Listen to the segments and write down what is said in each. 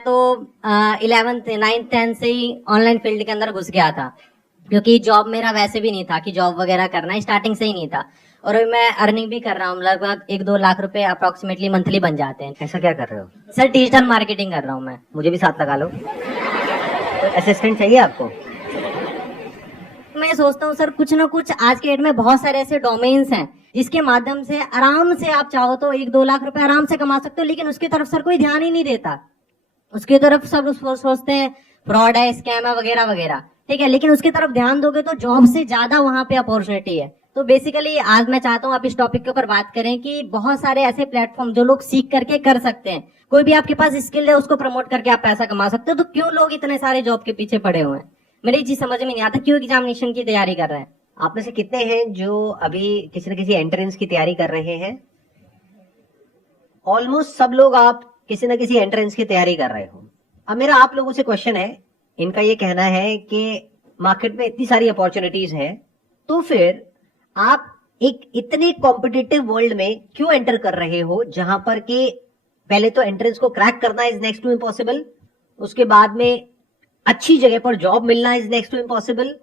तो 11th 9th 10th से ही online field के अंदर घुस गया था, क्योंकि जॉब मेरा वैसे भी नहीं था कि जॉब वगैरह करना है, स्टार्टिंग से ही नहीं था। और अभी मैं अर्निंग भी कर रहा हूँ, लगभग 1-2 लाख रुपए अप्रोक्सीमेटली मंथली बन जाते हैं। ऐसा क्या कर रहे हो? सर डिजिटल मार्केटिंग कर रहा हूँ मैं। मुझे भी साथ लगा लो। तो असिस्टेंट चाहिए आपको? मैं सोचता हूँ सर, कुछ ना कुछ आज के डेट में बहुत सारे ऐसे डोमेन्स हैं जिसके माध्यम से आराम से आप चाहो तो 1-2 लाख रुपए आराम से कमा सकते हो, लेकिन उसकी तरफ सर कोई ध्यान ही नहीं देता। उसकी तरफ सब सोचते हैं फ्रॉड है, स्कैम है, वगैरह वगैरह, ठीक है, लेकिन उसकी तरफ ध्यान दोगे तो जॉब से ज्यादा वहां पे अपॉर्चुनिटी है। तो बेसिकली आज मैं चाहता हूँ आप इस टॉपिक के ऊपर बात करें कि बहुत सारे ऐसे प्लेटफॉर्म जो लोग सीख करके कर सकते हैं। कोई भी आपके पास स्किल है उसको प्रमोट करके आप पैसा कमा सकते हो, तो क्यों लोग इतने सारे जॉब के पीछे पड़े हुए हैं? मेरी चीज समझ में नहीं आता, क्यों एग्जामिनेशन की तैयारी कर रहे हैं। आप में से कितने हैं जो अभी किसी न किसी एंट्रेंस की तैयारी कर रहे हैं? ऑलमोस्ट सब लोग आप किसी न किसी एंट्रेंस की तैयारी कर रहे हो। अब मेरा आप लोगों से क्वेश्चन है, इनका ये कहना है कि मार्केट में इतनी सारी अपॉर्चुनिटीज हैं, तो फिर आप एक इतने कॉम्पिटिटिव वर्ल्ड में क्यों एंटर कर रहे हो, जहां पर के पहले तो एंट्रेंस को क्रैक करना इज नेक्स्ट टू इम्पॉसिबल, उसके बाद में अच्छी जगह पर जॉब मिलना इज नेक्स्ट टू इम्पॉसिबल,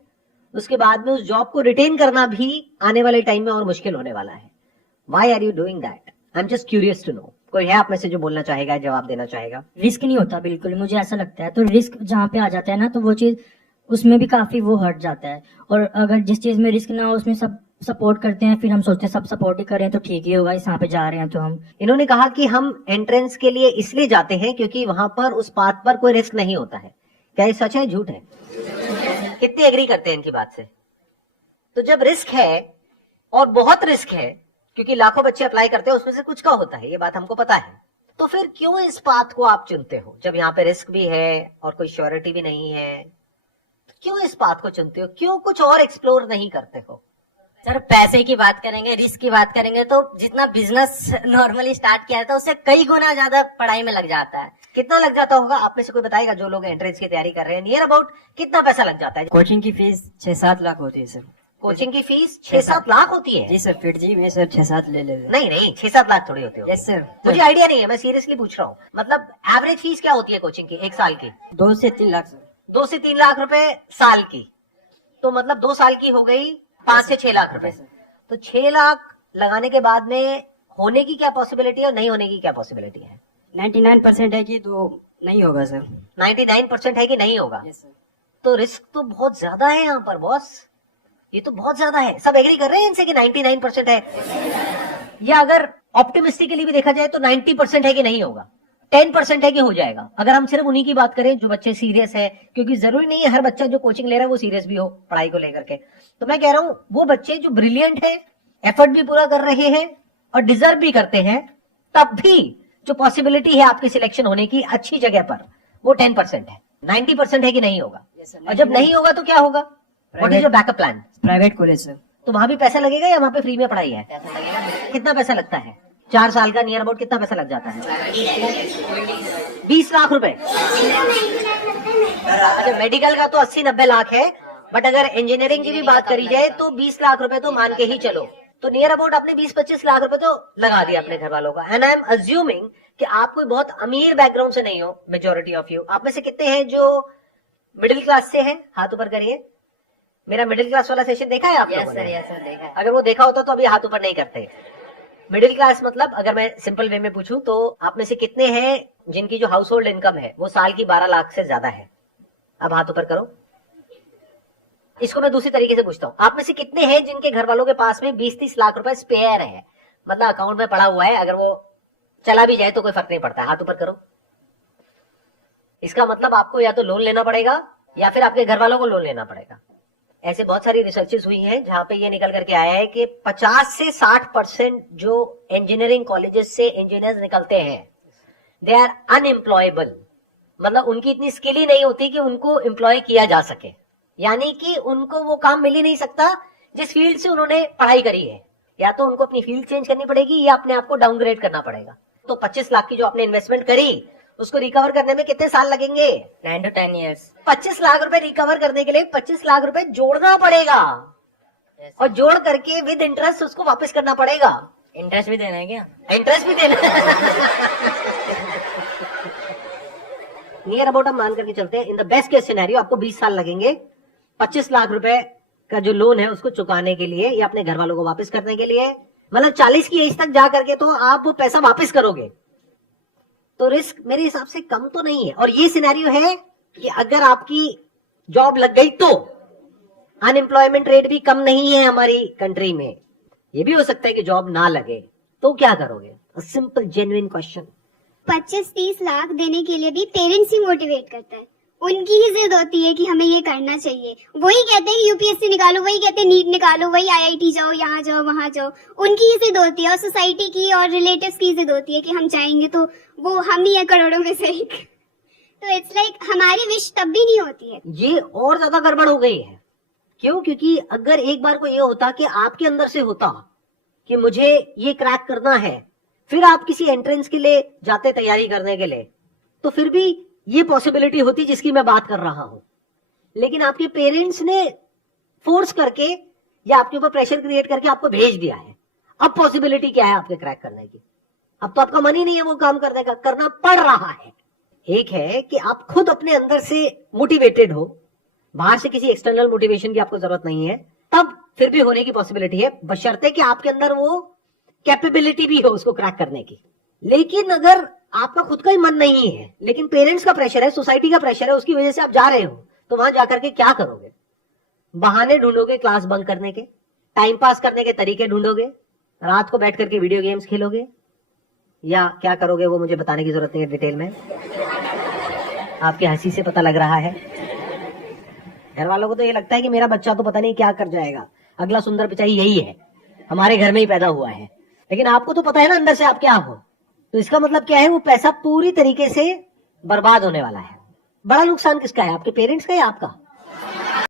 उसके बाद में उस जॉब को रिटेन करना भी आने वाले टाइम में और मुश्किल होने वाला है। Why are you doing that? I am just curious to know. कोई है आप में से जो बोलना चाहेगा, जवाब देना चाहेगा? रिस्क नहीं होता बिल्कुल, मुझे ऐसा लगता है। तो रिस्क जहाँ पे आ जाता है ना, तो वो चीज उसमें भी काफी वो हट जाता है। और अगर जिस चीज में रिस्क ना हो उसमें सब सपोर्ट करते हैं, फिर हम सोचते हैं सब सपोर्ट ही करें तो ठीक ही होगा, इस यहाँ पे जा रहे हैं तो हम। इन्होंने कहा कि हम एंट्रेंस के लिए इसलिए जाते हैं क्योंकि वहां पर उस पाथ पर कोई रिस्क नहीं होता है। क्या ये सच है, झूठ है? कितने एग्री करते हैं इनकी बात से? तो जब रिस्क है और बहुत रिस्क है, क्योंकि लाखों बच्चे अप्लाई करते हैं, उसमें से कुछ का होता है, ये बात हमको पता है, तो फिर क्यों इस पाथ को आप चुनते हो? जब यहाँ पे रिस्क भी है और कोई श्योरिटी भी नहीं है, तो क्यों इस पाथ को चुनते हो? क्यों कुछ और एक्सप्लोर नहीं करते हो? सर पैसे की बात करेंगे, रिस्क की बात करेंगे, तो जितना बिजनेस नॉर्मली स्टार्ट किया था उससे कई गुना ज्यादा पढ़ाई में लग जाता है। कितना लग जाता होगा? आप में से कोई बताएगा जो लोग एंट्रेंस की तैयारी कर रहे हैं, नियर अबाउट कितना पैसा लग जाता है? कोचिंग की फीस 6-7 लाख होती है सर। कोचिंग की फीस 6-7 लाख होती है? जी सर, फिर जी में सर 6-7 ले ले। नहीं नहीं, 6-7 लाख थोड़ी होती है। Yes sir. मुझे आइडिया नहीं है, मैं सीरियसली पूछ रहा हूँ। मतलब एवरेज फीस क्या होती है कोचिंग की एक साल की? 2 से 3 लाख सर। 2 से 3 लाख रुपए साल की, तो मतलब 2 साल की हो गई 5 से 6 लाख रुपए। तो 6 लाख लगाने के बाद में होने की क्या पॉसिबिलिटी है और नहीं होने की क्या पॉसिबिलिटी है? 99% है कि तो नहीं होगा सर। 99% है कि नहीं होगा? Yes sir. तो रिस्क तो बहुत ज्यादा है यहाँ पर बॉस, ये तो बहुत ज्यादा है। सब एग्री कर रहे हैं इनसे कि 99% है? या अगर ऑप्टिमिस्टिकली भी देखा जाए तो 90% है कि नहीं होगा, 10% है कि हो जाएगा। अगर हम सिर्फ उन्हीं की बात करें जो बच्चे सीरियस है, क्योंकि जरूरी नहीं है हर बच्चा जो कोचिंग ले रहा है वो सीरियस भी हो पढ़ाई को लेकर के। तो मैं कह रहा हूं वो बच्चे जो ब्रिलियंट है, एफर्ट भी पूरा कर रहे हैं और डिजर्व भी करते हैं, तब भी जो पॉसिबिलिटी है आपकी सिलेक्शन होने की अच्छी जगह पर, वो 10% है। 90% है कि नहीं होगा? और जब नहीं होगा तो क्या होगा? What is your backup plan? Private college sir. तो वहां भी पैसा लगेगा या वहां पे फ्री में पढ़ाई है? कितना पैसा लगता है? 4 साल का नियर अबाउट कितना पैसा लग जाता है? 20 लाख रुपए। अच्छा, मेडिकल का तो 80-90 लाख है, बट अगर इंजीनियरिंग की भी बात करी जाए तो 20 लाख रुपए तो मान के ही चलो। तो नियर अबाउट आपने 20-25 लाख रुपए तो लगा दिया अपने घर वालों का। एंड आई एम अज्यूमिंग कि आप कोई बहुत अमीर बैकग्राउंड से नहीं हो, मेजोरिटी ऑफ यू। आप में से कितने हैं जो मिडिल क्लास से हैं? हाथ ऊपर करिए। मेरा मिडिल क्लास वाला सेशन देखा है आप लोगों ने? यस सर, देखा है। अगर वो देखा होता तो अभी हाथ ऊपर नहीं करते। मिडिल क्लास मतलब अगर मैं सिंपल वे में पूछूं तो आप में से कितने हैं जिनकी जो हाउस होल्ड इनकम है वो साल की 12 लाख से ज्यादा है? अब हाथ ऊपर करो। इसको मैं दूसरी तरीके से पूछता हूँ, आप में से कितने हैं जिनके घर वालों के पास में 20-30 लाख रुपए स्पेयर है, मतलब अकाउंट में पड़ा हुआ है, अगर वो चला भी जाए तो कोई फर्क नहीं पड़ता? हाथ ऊपर करो। इसका मतलब आपको या तो लोन लेना पड़ेगा या फिर आपके घर वालों को लोन लेना पड़ेगा। ऐसे बहुत सारी रिसर्चेस हुई हैं जहां पे ये निकल करके आया है कि 50 से 60% जो इंजीनियरिंग कॉलेजेस से इंजीनियर्स निकलते हैं, दे आर अनएम्प्लॉयबल। मतलब उनकी इतनी स्किल ही नहीं होती कि उनको एम्प्लॉय किया जा सके, यानी कि उनको वो काम मिल ही नहीं सकता जिस फील्ड से उन्होंने पढ़ाई करी है। या तो उनको अपनी फील्ड चेंज करनी पड़ेगी या अपने आप को डाउनग्रेड करना पड़ेगा। तो 25 लाख की जो आपने इन्वेस्टमेंट करी उसको रिकवर करने में कितने साल लगेंगे? 9 to 10 years। 25 लाख रुपए रिकवर करने के लिए 25 लाख रुपए जोड़ना पड़ेगा और जोड़ करके विद इंटरेस्ट उसको वापस करना पड़ेगा। इंटरेस्ट भी देना है क्या? इंटरेस्ट भी देना नियर अबाउट हम मान करके चलते हैं, in the best case scenario आपको 20 साल लगेंगे 25 लाख रुपए का जो लोन है उसको चुकाने के लिए या अपने घर वालों को वापस करने के लिए। मतलब 40 की एज तक जा करके तो आप वो पैसा वापस करोगे, तो रिस्क मेरे हिसाब से कम तो नहीं है। और ये सिनेरियो है कि अगर आपकी जॉब लग गई तो अनएम्प्लॉयमेंट रेट भी कम नहीं है हमारी कंट्री में। ये भी हो सकता है कि जॉब ना लगे, तो क्या करोगे? Simple genuine question. 25-30 लाख देने के लिए भी पेरेंट्स ही मोटिवेट करता है, उनकी ही जिद होती है कि हमें ये करना चाहिए। वही कहते हैं यूपीएससी निकालो, वही कहते हैं नीट निकालो, वही आईआईटी जाओ, यहाँ जाओ, वहां जाओ। उनकी ही जिद होती है और सोसाइटी की और रिलेटिव्स की जिद होती है कि हम चाहेंगे तो वो हम ही है करोड़ों में से एक। तो इट्स लाइक हमारी विश तब भी नहीं होती है। ये और ज्यादा गड़बड़ हो गई है। क्यों? क्योंकि अगर एक बार को ये होता कि आपके अंदर से होता कि मुझे ये क्रैक करना है, फिर आप किसी एंट्रेंस के लिए जाते तैयारी करने के लिए, तो फिर भी ये पॉसिबिलिटी होती जिसकी मैं बात कर रहा हूं। लेकिन आपके पेरेंट्स ने फोर्स करके या आपके ऊपर प्रेशर क्रिएट करके आपको भेज दिया है। अब पॉसिबिलिटी क्या है आपके क्रैक करने की? अब तो आपका मन ही नहीं है वो काम करने का, करना पड़ रहा है। एक है कि आप खुद अपने अंदर से मोटिवेटेड हो, बाहर से किसी एक्सटर्नल मोटिवेशन की आपको जरूरत नहीं है, तब फिर भी होने की पॉसिबिलिटी है, बशर्ते कि आपके अंदर वो कैपेबिलिटी भी हो उसको क्रैक करने की। लेकिन अगर आपका खुद का ही मन नहीं है, लेकिन पेरेंट्स का प्रेशर है, सोसाइटी का प्रेशर है, उसकी वजह से आप जा रहे हो, तो वहां जाकर के क्या करोगे? बहाने ढूंढोगे क्लास बंक करने के, टाइम पास करने के तरीके ढूंढोगे, रात को बैठ करके वीडियो गेम्स खेलोगे, या क्या करोगे वो मुझे बताने की जरूरत नहीं है डिटेल में, आपकी हंसी से पता लग रहा है। घर वालों को तो ये लगता है कि मेरा बच्चा तो पता नहीं क्या कर जाएगा, अगला सुंदर पिचाई यही है, हमारे घर में ही पैदा हुआ है। लेकिन आपको तो पता है ना अंदर से आप क्या हो। तो इसका मतलब क्या है? वो पैसा पूरी तरीके से बर्बाद होने वाला है। बड़ा नुकसान किसका है, आपके पेरेंट्स का या आपका?